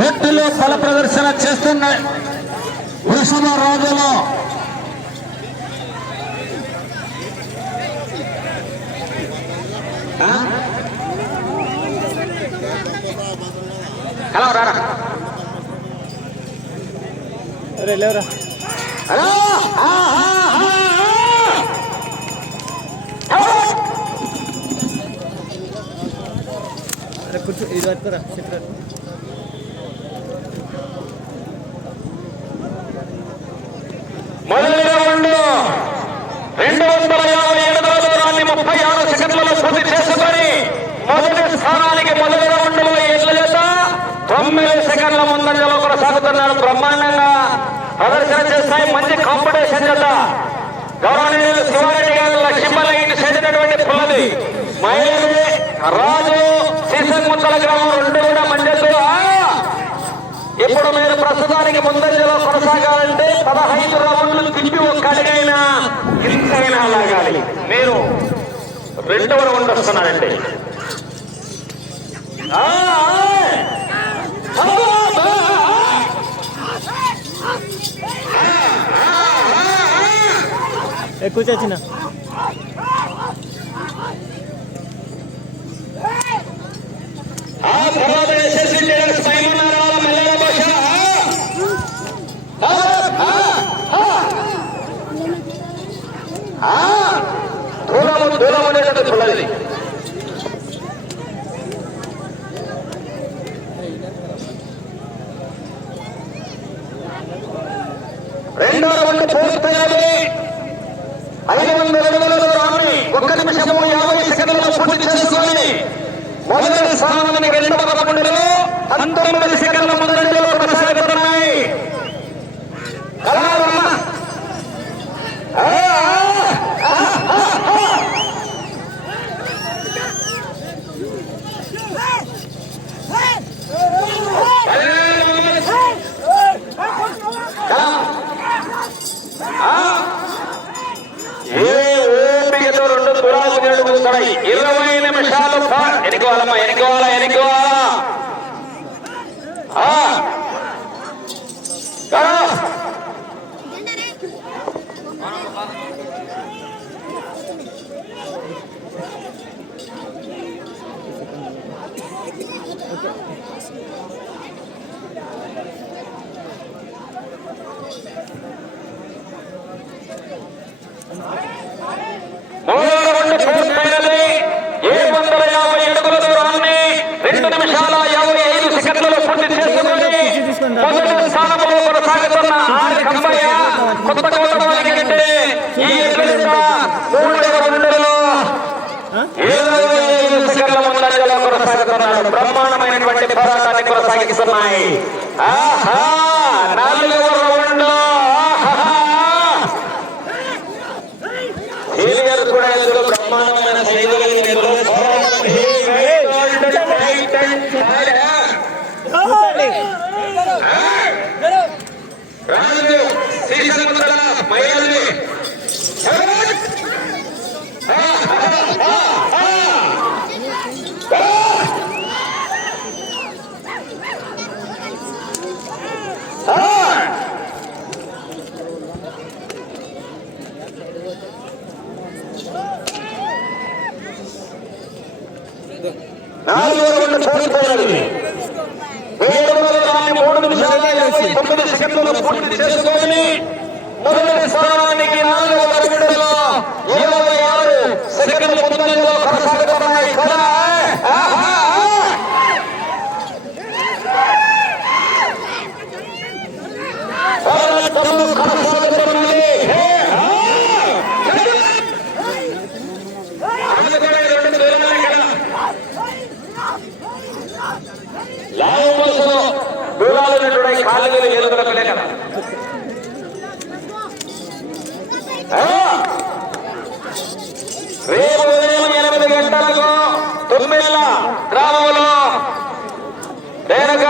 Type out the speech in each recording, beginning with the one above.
వ్యక్తులు ఫల ప్రదర్శన చేస్తున్న వృషభ రాజులో. హలో రారా హలో ఆ, ఆ. కూర్చో ఇది పట్టుకోరా చెట్టు పట్టుకో. మొదటి రౌండ్ రెండు వందల యాభై ఎనిమిదవ దూరాన్ని ముప్పై ఆరు సెకండ్లలో పూర్తి చేసుకొని మొదటి స్థానానికి మొదటి రౌండ్లో ఎట్ల చేత తొమ్మిది సెకండ్ల ముందంజలో కొనసాగుతున్నాడు బ్రహ్మాండంగా ప్రదర్శన చేస్తాయి. మంచి కాంపిటీషన్ చేత గౌరవనీయులు శివారెడ్డి గారు లక్ష్మీపల్లి చేసినటువంటి పుల్లది మహిళలు రాజు సీసంగుంతల గ్రామం రెండు కూడా మంచి ఇప్పుడు మీరు ప్రస్తుతానికి ముందంజలో కొనసాగాలంటే పదహైదు రౌండ్లు తిప్పి ఒక్కడికైనా ఇంతైనా లాగాలి. నేను రెండవ రౌండ్ వస్తున్నారండి ఆ, ఆ, ఎక్కువ చచ్చిన రెండో రౌండ్ పూర్తయ్యాలి. ఐదు వందల అడుగులలో రాని ఒక్క నిమిషము యాభై సెకండ్లలో పూర్తి చేసుకొని మొదటి స్థానానికి రెండవ పదకొండులో పంతొమ్మిది సెకండ్ల మొదటిలో కొనసాగుతున్నాయి కళారమ్మ. ఆ, ఆ, ఆ, ఆ, ఆ. ఏ ఓపికతో రెండు తురాలు నడుపుతున్నాయి ఇరవై నిమిషాలు పా- ఎనుకోవాలమ్మా ఎనుకోవాలా ఎనుకోవాలా ఆ. కా. మూడో రౌండ్ పూర్తయినది ఏడు వందల యాభై అడుగుల దూరాన్ని రెండు నిమిషాల యాభై ఐదు సెకండ్లలో పూర్తి చేసుకొని మొదటి స్థానంలో కొనసాగుతున్న ఆర్ కంబయ్య కొత్త కోటవారికి కంటే ఈ ఎదురుగా మూడవ రౌండ్లలో ఇరవై ఐదు సెకండ్ల ముందంజలో కొనసాగుతున్నాడు బ్రహ్మాండమైనటువంటి పోరాటాన్ని కొనసాగిస్తున్నాయి. ఆహా! నాలుగవ రౌండ్ ఆహా హీలియర్ కూడా ఇందులో బ్రహ్మాండమైన శైలి కలిగిన ఇందులో పోరాటం he right and right and side. Raju Srishankara మహిళల్ని నాలుగు రౌండ్ యాభై మూడు నిమిషాల తొమ్మిది సెకండ్లు పూర్తి చేసుకొని మొదటి స్థానానికి నాలుగు రౌండ్లలో ఇరవై ఆరు సెకండ్ల ముందంజలో కొనసాగుతున్నాయి కదా ఆహా! పోరాటం కొనసాగుతున్నది హే! ఆ! దూరాలైనటువంటి కాలువలు ఎదుగులకు కదా. రేపు ఉదయం ఎనిమిది గంటలకు తొమ్మిదిల గ్రామంలో రేణుక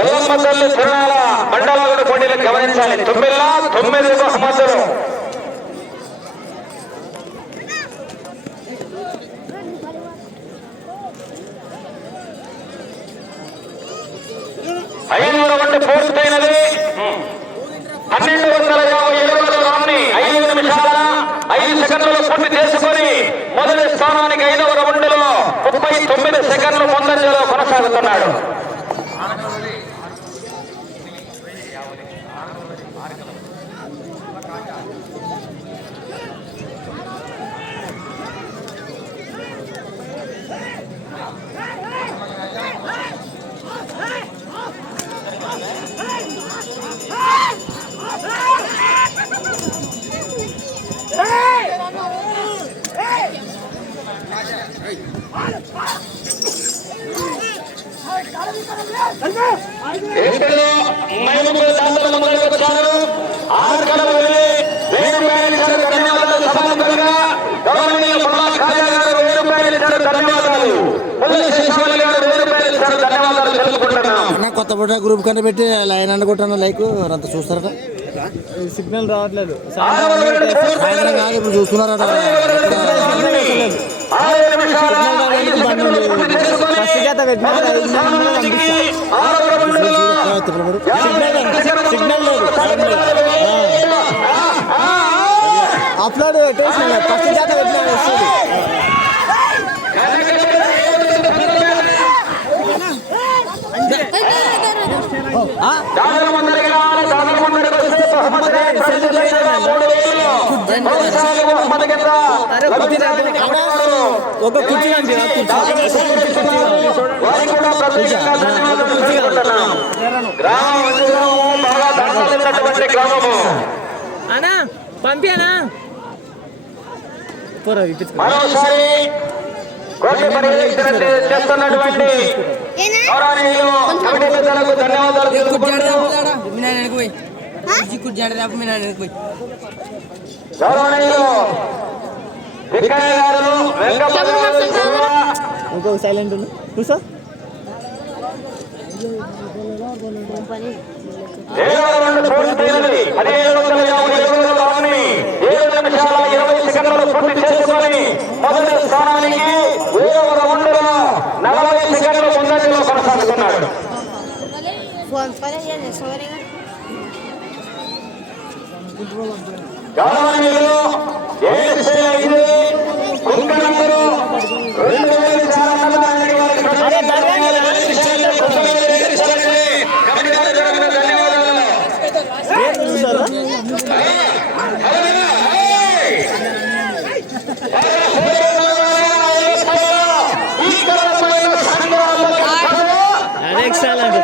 ఎల్లమ్మ తల్లి తిరణాల మండలాలను కొన్ని గమనించాలి. తొమ్మిదిల తొమ్మిది బహుమతులు ఐనూరు వంటి పూర్తయినది పన్నెండు వందల యాభై ఎనిమిది రామ్ని ఐదు నిమిషాల ఐదు సెకండ్లు పూర్తి చేసుకొని మొదటి స్థానానికి ఐదవ రౌండ్లో ముప్పై తొమ్మిది సెకండ్లు ముందంజలో కొనసాగుతున్నాడు ఎక్కడో మైముగ్గురు దాతలు ముందరికి వచ్చారు ఆరుకల వెళ్ళి వేరు రూపాయలు ఇచ్చారు ధన్యవాదాలు సభాముఖంగా గౌరవనీయ ముల్లా ఖాజా గారు వెయ్యి రూపాయలు ఇచ్చారు ధన్యవాదాలు ముల్లి శేషవల్లి గారు ధన్యవాదాలు కొత్త గ్రూప్ కన్నా పెట్టి లైన్ అనుకుంటాను లైక్ అంత చూస్తారట. సిగ్నల్ రావట్లేదు. సాయంత్రం కాదు ఇప్పుడు చూస్తున్నారట. సిగ్నల్ లేదు. అప్లోడ్ పెట్టేసిన ఫస్ట్ చేత పెట్టినా వస్తుంది దాదాపు ముందరికి రావాలి దాదాపు ముందరికి వస్తే బహుమతిని ప్రజలైన మూడు వేలు కొనసాగి బహుమతి కింద లభించడానికి అవకాశం. ఒక కుర్చీ అండి ఆ కుర్చీ వారికి కూడా ప్రత్యేకంగా ధన్యవాదాలు తెలుపుకుంటున్నాం. గ్రామం ఉద్యోగము బాగా ధనమైనటువంటి గ్రామము. అనా పంపినా మరోసారి చేస్తున్నటువంటి సైలెంట్ ఉంది కూర్చో. ఏడు రెండు పూర్తయినది పదిహేడు వందల యాభై ఎనిమిది రాని ఏడు నిమిషాల ఇరవై సెకండ్లు పూర్తి చేసుకొని మొదటి స్థానానికి ఏడవ రౌండ్లో నలభై సెకండ్లు ముందంజలో కొనసాగుతున్నాడు ఫోన్ పని చేయండి సోరీగా గౌరవనీయులు ఏడు శ్రీ ఐదు కుక్క నంబరు రెండు వేల చాలా మంది వారికి ప్రత్యేకంగా కమిటీ వారికి ధన్యవాదాలు ఏం చూసారా అదే ఎక్స్ట్రా అంటే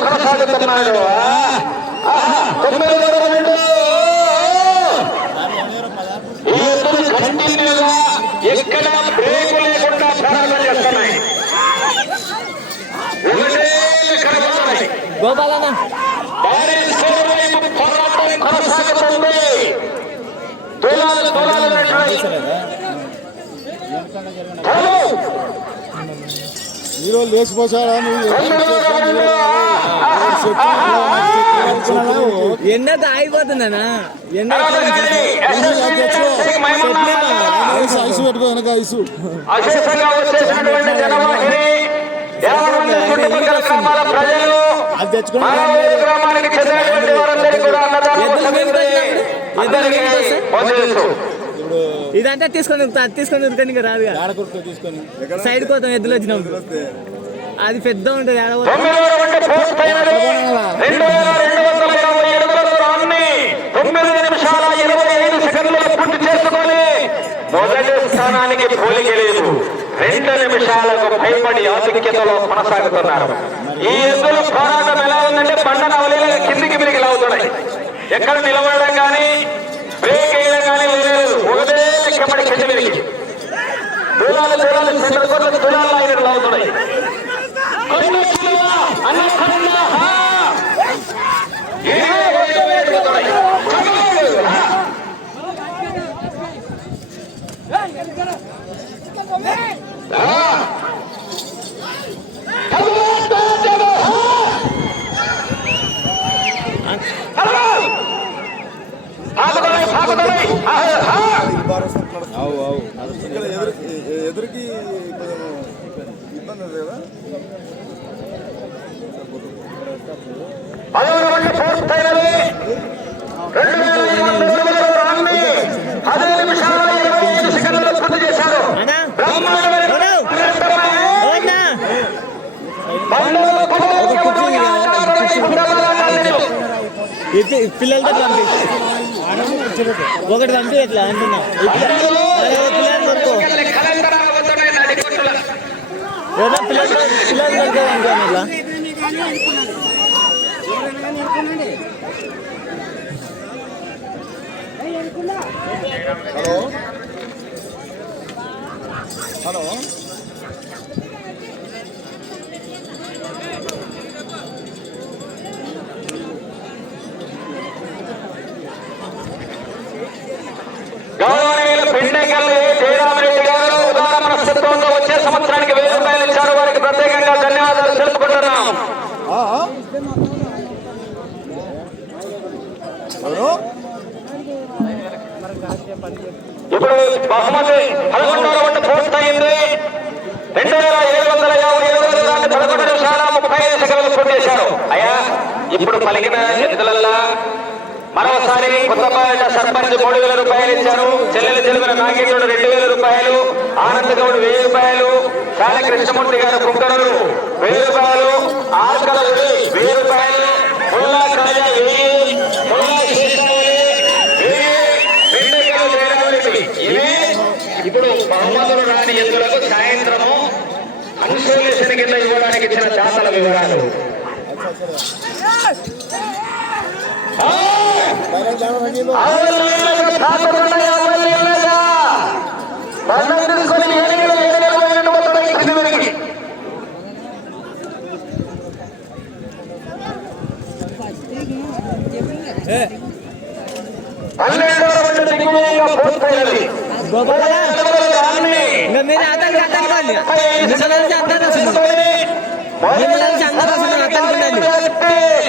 కొనసాగుతున్నాడు తొమ్మిది రెండు ఈ గోపాలన్న. ఈరోజు లేచిపోసాడా నువ్వు? ఎండ ఆగిపోతుందనా ఎండ ఐసు పెట్టుకో వెనక ఐసు. అది తెచ్చుకుని. ఇదంతా తీసుకొని తీసుకొని ఉరకని ఇంకా తీసుకొని. సైడ్ కోతాం ఎద్దులు వచ్చినప్పుడు అది పెద్ద ఉంటుంది ఆడబోతుంది తొమ్మిది వేల వంటి పూర్తయినది రెండు వేల రెండు వందల ఇరవై ఎనిమిది రాన్ని తొమ్మిది నిమిషాల ఇరవై ఐదు సెకండ్లలో పూర్తి చేసుకొని మొదటి స్థానానికి పోలిక లేదు. రెండు నిమిషాలకు భయపడి ఆధిక్యతలో కొనసాగుతున్నారు. ఈ ఎద్దుల పోరాటం ఎలా ఉందంటే పండన నవలీలుగా కిందికి మిరిగి లాగుతున్నాయి. ఎక్కడ నిలబడడం కానీ బ్రేక్ వేయడం కానీ లేదు. ఒకటే లెక్కపడి కింద మిరిగి దూరాలు దూరాలు సెంటర్ కోట్ల తులాలు ఆయన లాగుతున్నాయి. కొండ Ah! పిల్లలతో పంపి. ఒకటి పంపి ఎట్లా అంటున్నా. ఏదో పిల్లలు పిల్లలు దొరకదు అనుకోని ఇట్లా హలో. హలో గౌరవనీయులు పిండకల్లి జయరామరెడ్డి గారు మనస్తత్వంతో వచ్చే సంవత్సరానికి వెయ్యి రూపాయలు ఇచ్చారు. వారికి ప్రత్యేకంగా ధన్యవాదాలు తెలుపుకుంటున్నాం. ఇప్పుడు బహుమతి పదకొండవ రౌండ్ పూర్తయింది. రెండు వేల ఏడు వందల యాభై ఏడు దాన్ని పదకొండు నిమిషాల ముప్పై ఐదు సెకండ్లు పూర్తి చేశారు. అయ్యా ఇప్పుడు పలికిన ఎన్నికలల్లా మరోసారి కొత్తపేట సర్పంచ్ మూడు వేల రూపాయలు ఇచ్చారు. చెల్లెలు చెలుగుల నాగేశ్వరుడు రెండు వేల రూపాయలు ఆనంద్ గౌడ్ వెయ్యి రూపాయలు చాల కృష్ణమూర్తి గారు కుక్కరులు వెయ్యి రూపాయలు ఆర్కల ఉలి వెయ్యి రూపాయలు ముల్లా కాజా వెయ్యి ముల్లా ఇప్పుడు బహుమతులు రాని ఎద్దులకు సాయంత్రము కన్సోలేషన్ కింద ఇవ్వడానికి ఇచ్చిన దాతల వివరాలు.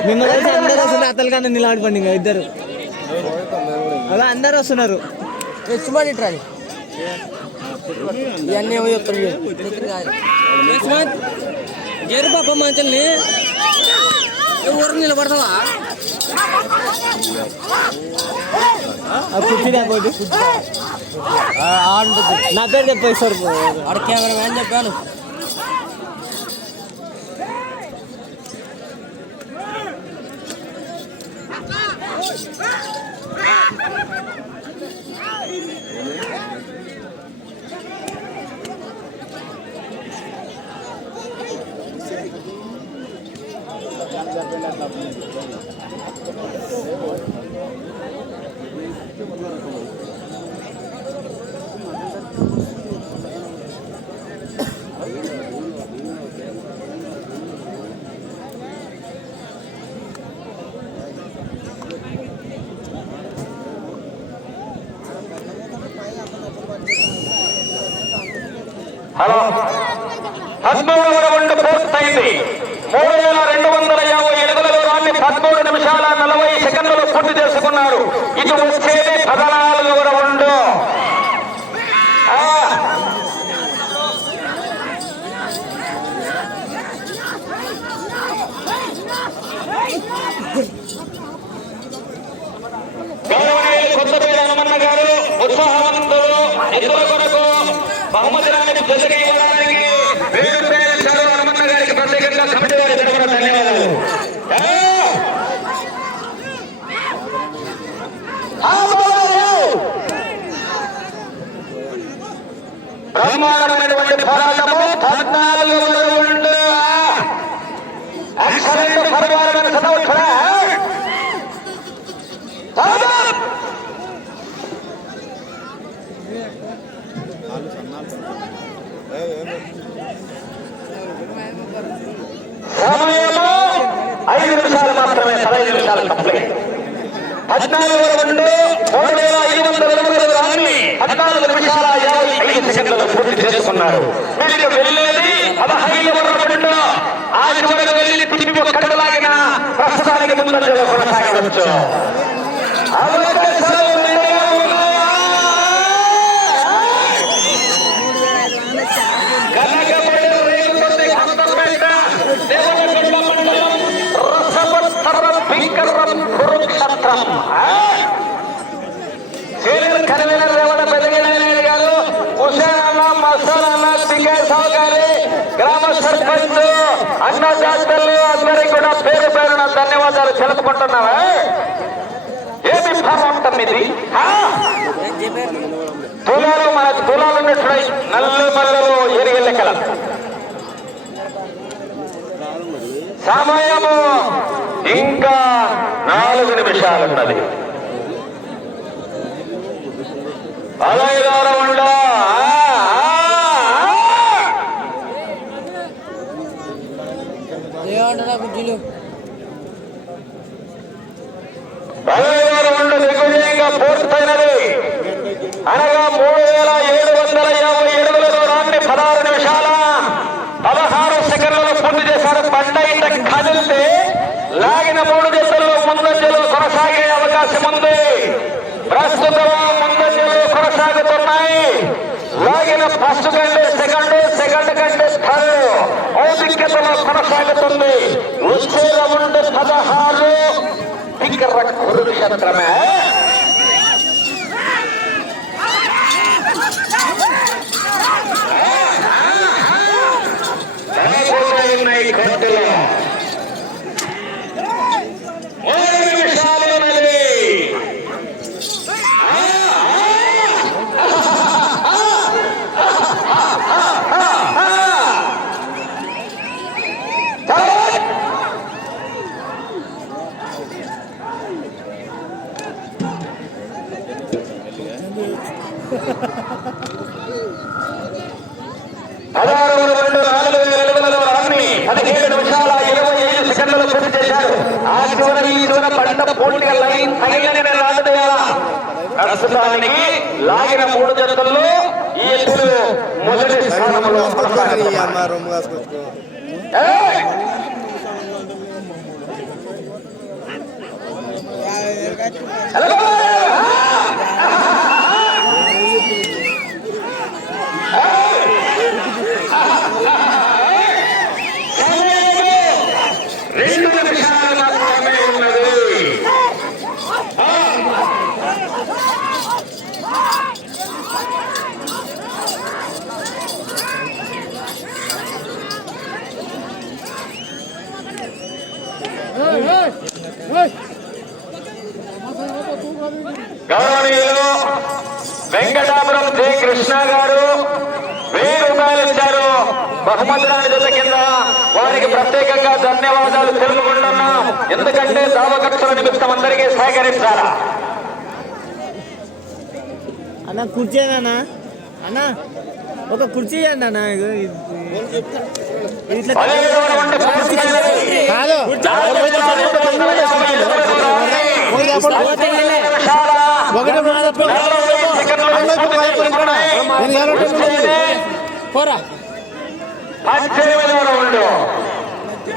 మిమ్మల్ని అందరూ వస్తున్నారు కలిసి అందరూ అతలు కానీ నిలబడిపోండి ఇంకా ఇద్దరు అలా అందరూ వస్తున్నారు. సుమారు ఇట్రా ఇవన్నీ ఏమో చెప్తారు జరు పాప మంచల్ని ఊరు నిలబడతావా? కుర్చీ నా పేరు చెప్పేసి సార్. ఆడ కెమెరా మ్యాన్ చెప్పాను. హలో. పదమూడవ రౌండ్ పూర్తయింది. మూడు వేల రెండు వందల యాభై ఎడుగుల దూరాన్ని పదమూడు నిమిషాల నలభై సెకండ్లు పూర్తి చేసుకున్నారు. ఇది వచ్చేది పదనాలుగు రౌండ్. కొత్తపేట హనుమన్న గారు ఉత్సాహవంతులు ఎద్దుల కొరకు బహుమతులన్నీ ప్రజలకు ఇవ్వడానికి పేరు ధన్యవాదాలు. బ్రహ్మాండమైనటువంటి పోరాటము చదవచ్చు సమయము ఐదు నిమిషాలు మాత్రమే పదహైదు నిమిషాలు కంప్లీట్. పద్నాలుగు రెండు మూడు వేల ఐదు వందల ఎనిమిది రాని పద్నాలుగు నిమిషాల ఇరవై ఐదు సెకండ్లలో పూర్తి చేసుకున్నారు వీరికి వెళ్ళేది పదహైదు వందల రెండు ఆ చివరికి వెళ్ళి తిరిగి ఒక్కడలాగిన ప్రస్తుతానికి ముందంజలో కొనసాగవచ్చు సర్పంచ్ అన్న జాతలు అందరికీ కూడా పేరు పేరున ధన్యవాదాలు తెలుపుకుంటున్నావా? ఏమి భావం ఇది తులాలు మనకు తులాలు ఉన్నట్టున్నాయి నల్ల మల్లలు ఎరిగి లెక్కల సమయము ఇంకా నాలుగు నిమిషాలున్నది పదహైదవ రౌండ్ పదహైదవ రౌండ్ దిగ్విజయంగా పూర్తయినది అనగా మూడు వేల ఏడు వందల యాభై ఏడుగుల దూరాన్ని పదహారు నిమిషాల పదహారు సెకండ్లలో పూర్తి చేశారు. పండైన కదిలితే లాగిన మూడు జతల్లో ముందంజలో కొనసాగే అవకాశం ఉంది. ప్రస్తుతం ముందంజలో కొనసాగుతున్నాయి. లాగిన ఫస్ట్ కంటే సెకండ్ సెకండ్ కంటే థర్డ్ ఔదిక్యతలో కొనసాగుతుంది. వచ్చే రౌండ్ పదహారు విక్ర కురుక్షేత్రమే ఉన్నాయి కోర్టులో మూడు నిమిషాలు ఉన్నది. పదహారు రెండు నాలుగు వేల ఎనిమిదిలో రన్ని పదిహేడు నిమిషాల ఇరవై ఐదు సెకండ్లు పూర్తి చేశారు ఆ చివర ఈ చివర పంట పోటీగా లైన్ తగిలిన రాదు ప్రస్తుతానికి లాగిన జతల్లో ఈ ఎద్దులు మొదటి స్థానంలో కొనసాగుతున్నాయి. అమ్మ రొమ్ము కాసుకొచ్చుకో ఏయ్! హలో! రెండు నిమిషాలు మాత్రమే ఉన్నది గౌరవనీయులు వెంకటాపురం శ్రీ కృష్ణ గారు వెయ్యి రూపాయలు ఇచ్చారు బహుమతురాని జత కింద వారికి ప్రత్యేకంగా ధన్యవాదాలు తెలుపుకుంటున్నాం. ఎందుకంటే దావకక్షల నిమిత్తం అందరికీ సహకరించాలా? అన్న కుర్చీ అన్న ఒక కుర్చీ ఇవ్వండి అన్న ఇట్లా పోరా పద్దెనిమిదవ రౌండ్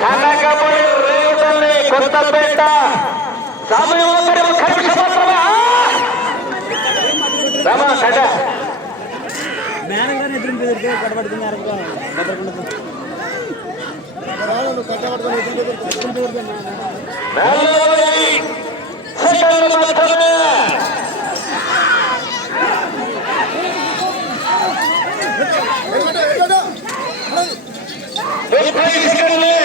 కనకపురి రేవుతల్లి కొత్తపేట సమయం ఒకటి ఒక్క నిమిషం మాత్రమే ఆ! రమణ కట మేడం గారు ఎదురు పెడితే కట్టబడుతున్నారు నలభై సెకండ్లు మాత్రమే ముప్పై సెకండ్లే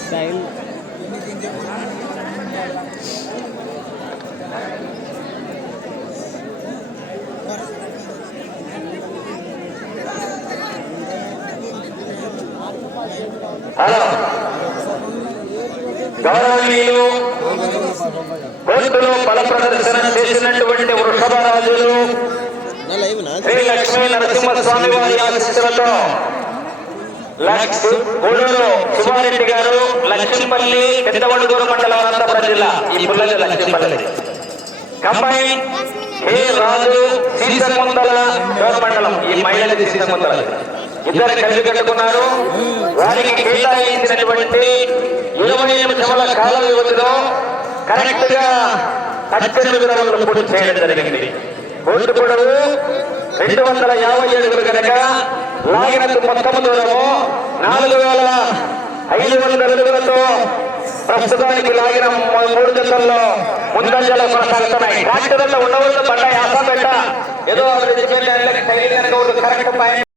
స్టైల్ హలో గౌరవనీయులు కోర్టులో బల ప్రదర్శన చేసినటువంటి వృషభ రాజులు శ్రీ లక్ష్మీ నరసింహస్వామి వారి ఆశీస్సులతో లక్ష్ గూడూరు శివారెడ్డి గారు లక్ష్మీపల్లి పెద్దవడుగూరు మండలం అనంతపురం జిల్లా. ఈ పుల్లలు లక్ష్మీపల్లి. కంబైన్ హే రాజు సీసముందల మండలం. ఈ మహిళలది సీసముందల ఇద్దరు కలిసి కట్టుకున్నారు. వారికి కేటాయించినటువంటి ఇరవై నిమిషముల కాల వ్యవధిలో కరెక్ట్గా పద్దెనిమిది రౌండ్లు పూర్తి చేయడం జరిగింది. కోర్టు పొడవు రెండు వందల యాభై ఏడుగులు కనుక లాగినందుకు మొత్తము దూరము నాలుగు వేల ఐదు వందల అడుగులతో ప్రస్తుతానికి లాగిన మూడు జతల్లో ముందంజలో కొనసాగుతున్నాయి. ట్రాక్టర్లో ఉండవలసిన బండ యాస పెట్ట. ఏదో ఆవిడ తెచ్చిపెట్టారు, కరెక్ట్ పైన